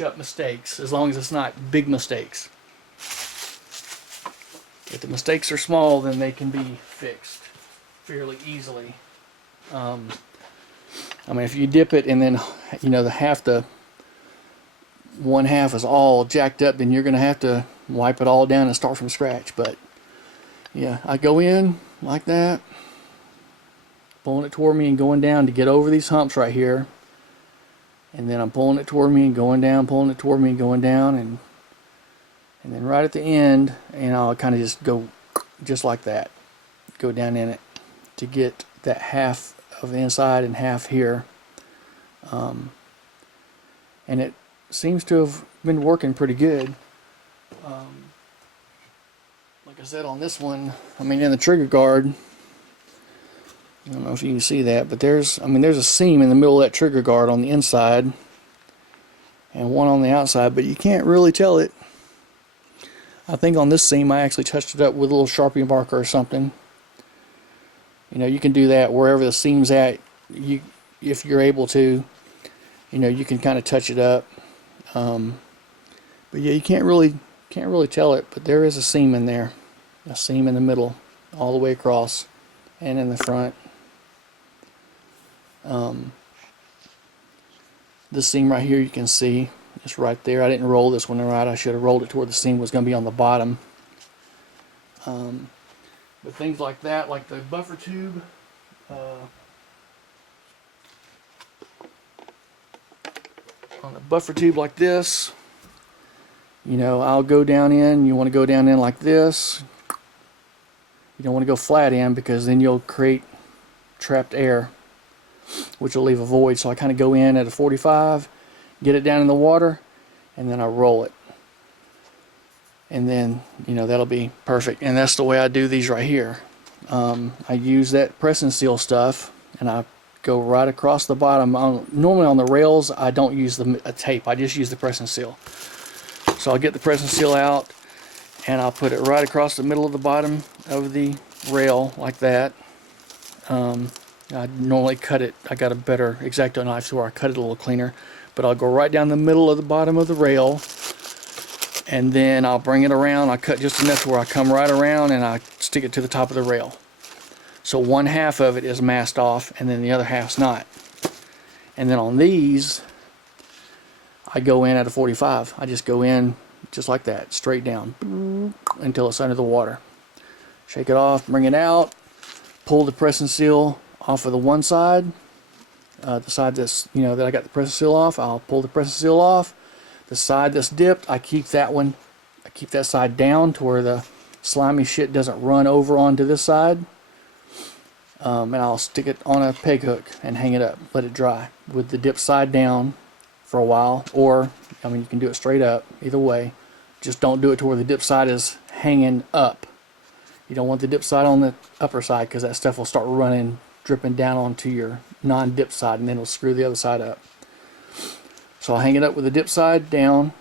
up mistakes, as long as it's not big mistakes. If the mistakes are small, then they can be fixed fairly easily. I mean, if you dip it and then, you know, the one half is all jacked up, then you're going to have to wipe it all down and start from scratch. But yeah, I go in like that, pulling it toward me and going down to get over these humps right here. And then I'm pulling it toward me and going down, pulling it toward me and going down, and then right at the end, and I'll kind of just go just like that, go down in it to get that half of the inside and half here. And it seems to have been working pretty good. Like I said on this one, I mean, in the trigger guard, I don't know if you can see that, but there's a seam in the middle of that trigger guard on the inside and one on the outside, but you can't really tell it. I think on this seam I actually touched it up with a little Sharpie marker or something. You know, you can do that wherever the seam's at. If you're able to, you know, you can kind of touch it up. But yeah, you can't really tell it, but there is a seam in there, a seam in the middle, all the way across, and in the front. This seam right here, you can see it's right there. I didn't roll this one right. I should have rolled it to where the seam was going to be on the bottom. But things like that, like the buffer tube, on a buffer tube like this, you know, I'll go down in. You want to go down in like this. You don't want to go flat in, because then you'll create trapped air, which will leave a void. So I kind of go in at a 45, get it down in the water, and then I roll it. And then, you know, that'll be perfect. And that's the way I do these right here. I use that press and seal stuff, and I go right across the bottom. Normally on the rails, I don't use a tape. I just use the press and seal. So I'll get the press and seal out, and I'll put it right across the middle of the bottom of the rail like that. I normally cut it. I got a better X-Acto knife, so I cut it a little cleaner. But I'll go right down the middle of the bottom of the rail, and then I'll bring it around. I cut just enough to where I come right around and I stick it to the top of the rail. So one half of it is masked off, and then the other half's not. And then on these, I go in at a 45. I just go in just like that, straight down, until it's under the water. Shake it off, bring it out, pull the press and seal off of the one side. The side that's, you know, that I got the press and seal off, I'll pull the press and seal off. The side that's dipped, I keep that side down to where the slimy shit doesn't run over onto this side. And I'll stick it on a peg hook and hang it up, let it dry with the dip side down for a while. Or, I mean, you can do it straight up, either way. Just don't do it to where the dip side is hanging up. You don't want the dip side on the upper side, because that stuff will start running, dripping down onto your non-dip side, and then it'll screw the other side up. So I'll hang it up with the dip side down,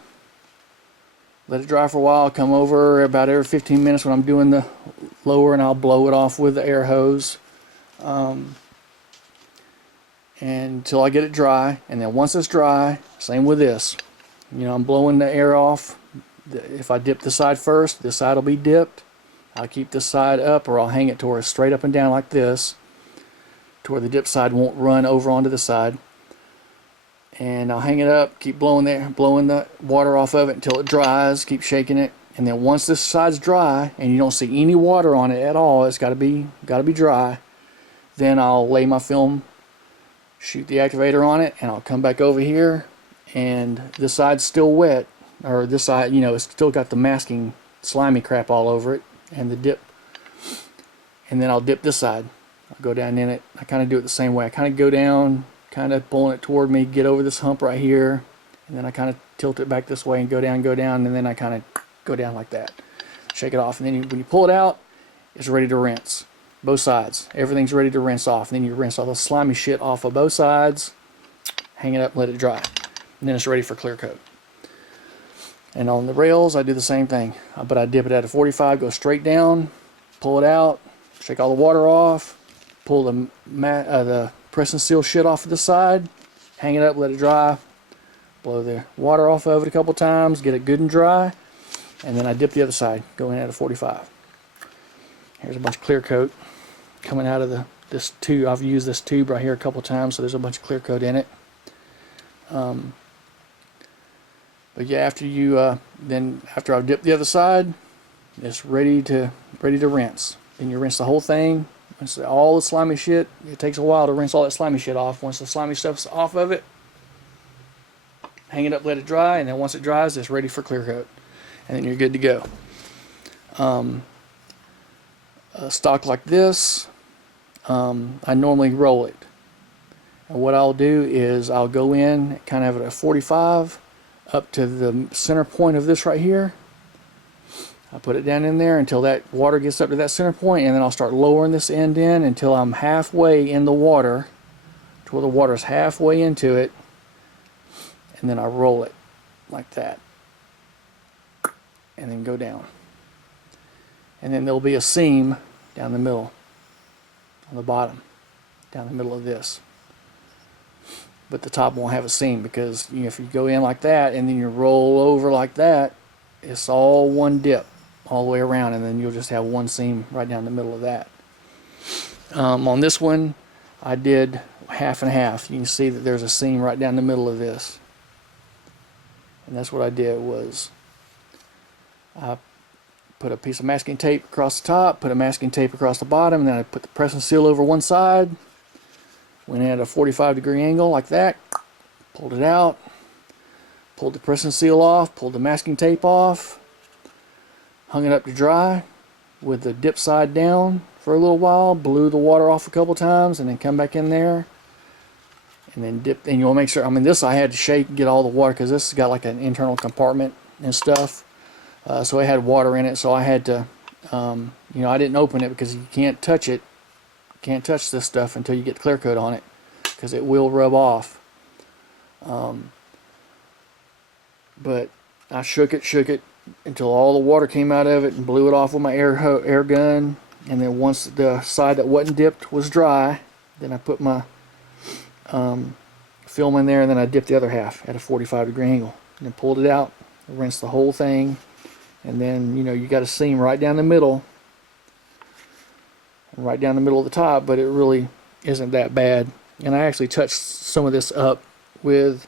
let it dry for a while. I'll come over about every 15 minutes when I'm doing the lower, and I'll blow it off with the air hose until I get it dry. And then once it's dry, same with this, you know, I'm blowing the air off. If I dip the side first, this side will be dipped. I'll keep this side up, or I'll hang it to where it's straight up and down like this, to where the dip side won't run over onto the side. And I'll hang it up, keep blowing the water off of it until it dries, keep shaking it. And then once this side's dry and you don't see any water on it at all, it's got to be dry, then I'll lay my film, shoot the activator on it, and I'll come back over here, and this side's still wet, or this side, you know, it's still got the masking slimy crap all over it, and the dip. And then I'll dip this side. I'll go down in it. I kind of do it the same way. I kind of go down, kind of pulling it toward me, get over this hump right here, and then I kind of tilt it back this way and go down, and then I kind of go down like that. Shake it off, and then when you pull it out, it's ready to rinse. Both sides. Everything's ready to rinse off. And then you rinse all the slimy shit off of both sides, hang it up, let it dry. And then it's ready for clear coat. And on the rails, I do the same thing. But I dip it at a 45, go straight down, pull it out, shake all the water off, pull the press and seal shit off of the side, hang it up, let it dry, blow the water off of it a couple times, get it good and dry, and then I dip the other side, go in at a 45. Here's a bunch of clear coat coming out of this tube. I've used this tube right here a couple times, so there's a bunch of clear coat in it. But yeah, after I've dipped the other side, it's ready to rinse. Then you rinse the whole thing. Rinse all the slimy shit. It takes a while to rinse all that slimy shit off. Once the slimy stuff's off of it, hang it up, let it dry, and then once it dries, it's ready for clear coat, and then you're good to go. A stock like this, I normally roll it, and what I'll do is I'll go in kind of at a 45 up to the center point of this right here. I put it down in there until that water gets up to that center point, and then I'll start lowering this end in until I'm halfway in the water, to where the water's halfway into it, and then I roll it like that, and then go down. And then there'll be a seam down the middle, on the bottom, down the middle of this. But the top won't have a seam, because if you go in like that and then you roll over like that, it's all one dip all the way around, and then you'll just have one seam right down the middle of that. On this one, I did half and half. You can see that there's a seam right down the middle of this, and that's what I did. Was I put a piece of masking tape across the top, put a masking tape across the bottom, and then I put the press and seal over one side, went in at a 45-degree angle like that, pulled it out, pulled the press and seal off, pulled the masking tape off, hung it up to dry with the dip side down for a little while, blew the water off a couple times, and then come back in there and then dip. And you'll make sure, this I had to shake and get all the water, because this has got like an internal compartment and stuff, so it had water in it, so I had to I didn't open it, because you can't touch it, can't touch this stuff until you get clear coat on it, because it will rub off. But I shook it until all the water came out of it, and blew it off with my air gun. And then once the side that wasn't dipped was dry, then I put my film in there, and then I dipped the other half at a 45-degree angle, and then pulled it out, rinsed the whole thing, and then you got a seam right down the middle, right down the middle of the top, but it really isn't that bad. And I actually touched some of this up with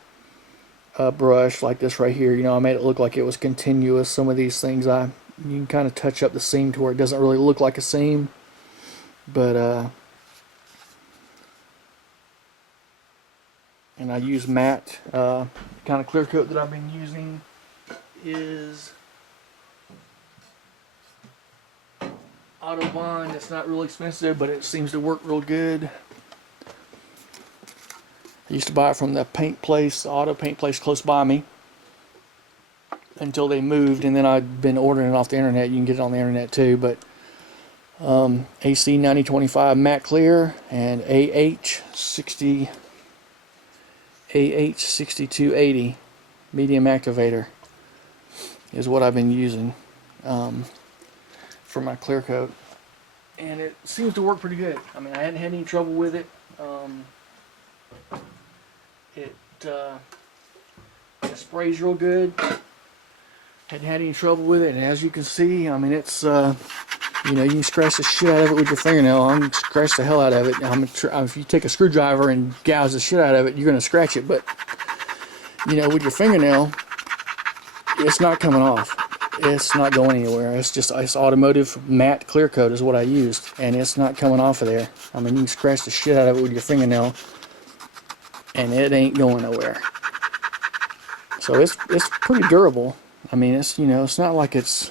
a brush like this right here. I made it look like it was continuous. Some of these things you can kind of touch up the seam to where it doesn't really look like a seam, but and I use matte. Kind of clear coat that I've been using is Autobond. It's not really expensive, but it seems to work real good. I used to buy it from the paint place, the auto paint place close by me, until they moved, and then I've been ordering it off the internet. You can get it on the internet too, but AC 9025 matte clear and AH6280 medium activator is what I've been using for my clear coat, and it seems to work pretty good. I hadn't had any trouble with it. It sprays real good. Hadn't had any trouble with it, and as you can see, it's you can scratch the shit out of it with your fingernail. I'm gonna scratch the hell out of it. If you take a screwdriver and gouge the shit out of it, you're gonna scratch it, but with your fingernail, it's not coming off. It's not going anywhere. It's automotive matte clear coat is what I used, and it's not coming off of there. You can scratch the shit out of it with your fingernail, and it ain't going nowhere. So it's pretty durable. It's it's not like it's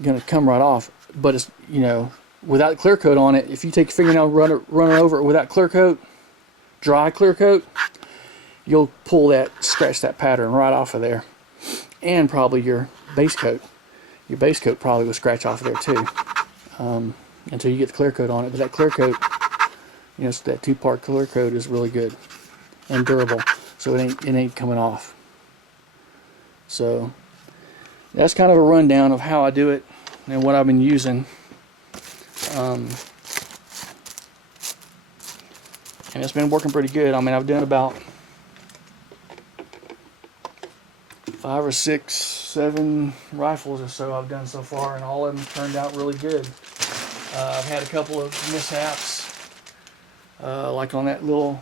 gonna come right off, but it's without clear coat on it. If you take your fingernail, run it over it without clear coat, dry clear coat, you'll scratch that pattern right off of there, and probably your base coat. Your base coat probably will scratch off of there too, until you get the clear coat on it. But that clear coat, so that 2-part clear coat is really good and durable, so it ain't coming off. So that's kind of a rundown of how I do it and what I've been using. And it's been working pretty good. I've done about 5 or 6, 7 rifles or so I've done so far, and all of them turned out really good. I've had a couple of mishaps, like on that little,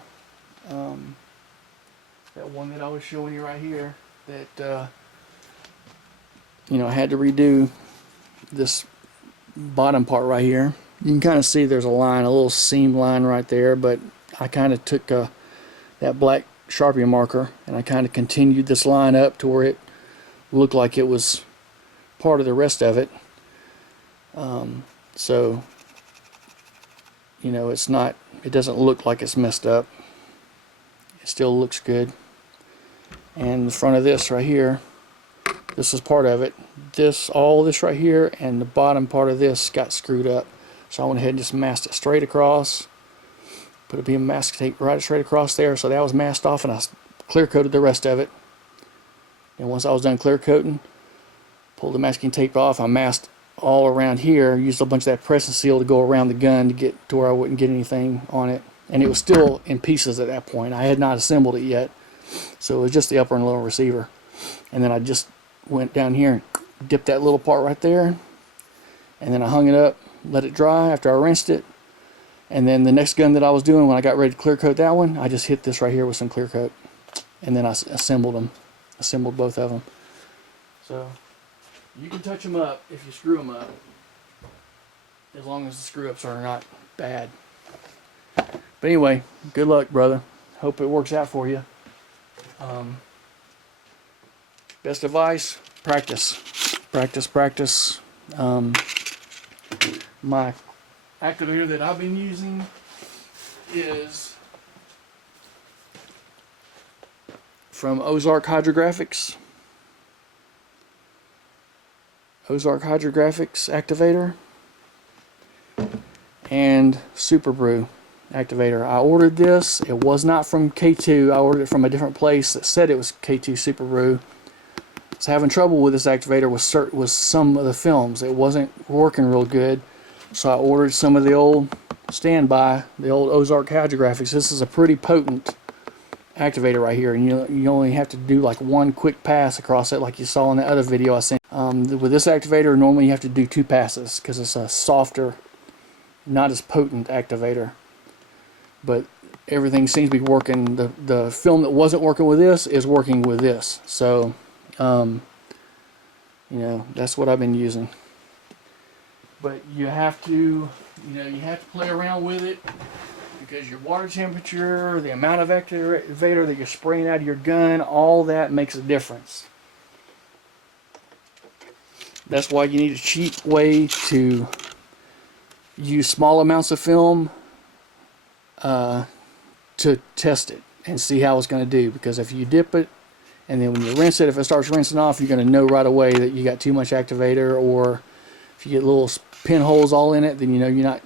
that one that I was showing you right here, that, you know, I had to redo this bottom part right here. You can kind of see there's a line, a little seam line right there, but I kind of took that black Sharpie marker and I kind of continued this line up to where it looked like it was part of the rest of it. So, you know, it's not, it doesn't look like it's messed up. It still looks good. And the front of this right here, this is part of it. All this right here and the bottom part of this got screwed up. So I went ahead and just masked it straight across. Put a beam of masking tape right straight across there, so that was masked off, and I clear coated the rest of it. And once I was done clear coating, pulled the masking tape off. I masked all around here, used a bunch of that press and seal to go around the gun to get to where I wouldn't get anything on it. And it was still in pieces at that point. I had not assembled it yet, so it was just the upper and lower receiver. And then I just went down here and dipped that little part right there, and then I hung it up, let it dry after I rinsed it. And then the next gun that I was doing, when I got ready to clear coat that one, I just hit this right here with some clear coat, and then I assembled them, assembled both of them. So you can touch them up if you screw them up, as long as the screw ups are not bad. But anyway, good luck, brother. Hope it works out for you. Best advice: practice, practice, practice. My activator that I've been using is from Ozark Hydrographics. Ozark Hydrographics activator and Super Brew activator. I ordered this. It was not from K2. I ordered it from a different place that said it was K2 Super Brew. I was having trouble with this activator with some of the films. It wasn't working real good. So I ordered some of the old standby, the old Ozark Hydrographics. This is a pretty potent activator right here, and you only have to do like one quick pass across it, like you saw in the other video I sent. With this activator, normally you have to do 2 passes because it's a softer, not as potent activator. But everything seems to be working. The film that wasn't working with this is working with this. So, you know, that's what I've been using. But you have to play around with it, because your water temperature, the amount of activator that you're spraying out of your gun, all that makes a difference. That's why you need a cheap way to use small amounts of film to test it and see how it's going to do. Because if you dip it and then when you rinse it, if it starts rinsing off, you're going to know right away that you got too much activator, or if you get little pinholes all in it, then you know you're not,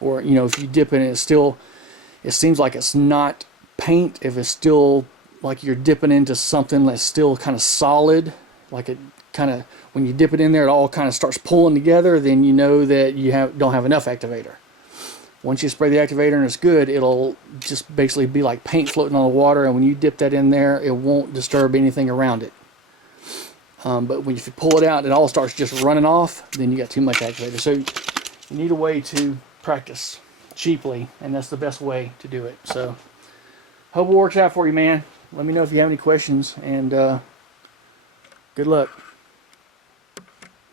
or you know, if you dip in it, it seems like it's not paint. If it's still like you're dipping into something that's still kind of solid, like it kind of, when you dip it in there, it all kind of starts pulling together, then you know that you don't have enough activator. Once you spray the activator and it's good, it'll just basically be like paint floating on the water, and when you dip that in there, it won't disturb anything around it. But if you pull it out, it all starts just running off, then you got too much activator. So you need a way to practice cheaply, and that's the best way to do it. So hope it works out for you, man. Let me know if you have any questions, and good luck.